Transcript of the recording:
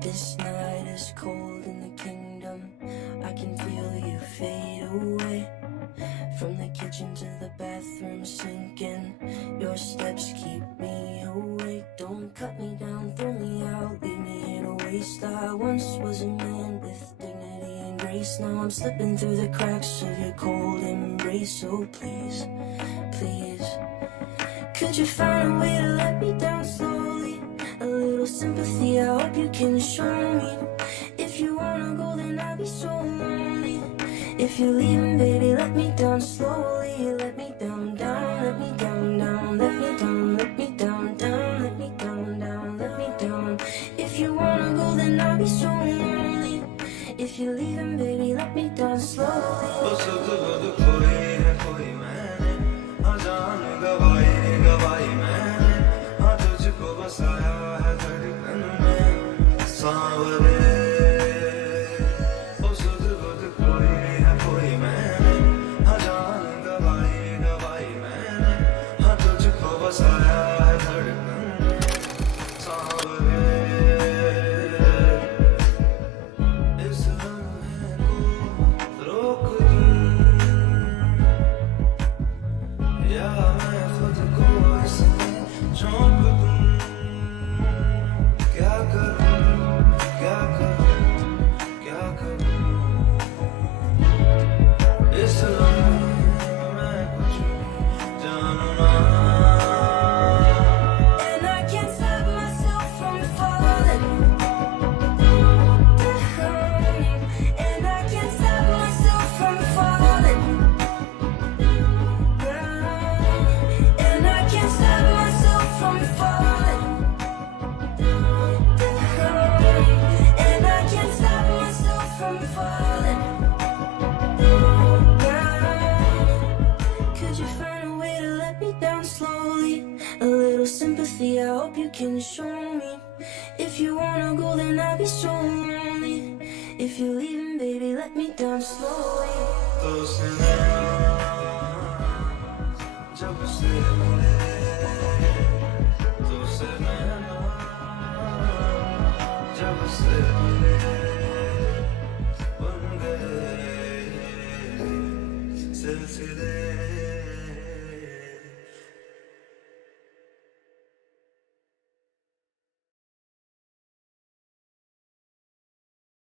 This night is cold in the kingdom. I can feel you fade away. From the kitchen to the bathroom sinking. Your steps keep me awake. Don't cut me down, throw me out, leave me in a waste. I once was a man with dignity and grace. Now I'm slipping through the cracks of your cold embrace. So please, please, could you find a way to let me down slowly? A little sympathy, I hope you can show me. If you wanna go, then I'll be so lonely. If you're leaving, baby, let me down slowly. Let me down, down, let me down, down. Let me down, let me down, down. Let me down, down, let me down. If you wanna go, then I'll be so lonely. If you're leaving, baby, let me down slowly. Sympathy, I hope you can show me. If you wanna go, then I'll be so lonely. If you're leaving, baby, let me down slowly. सिलसिले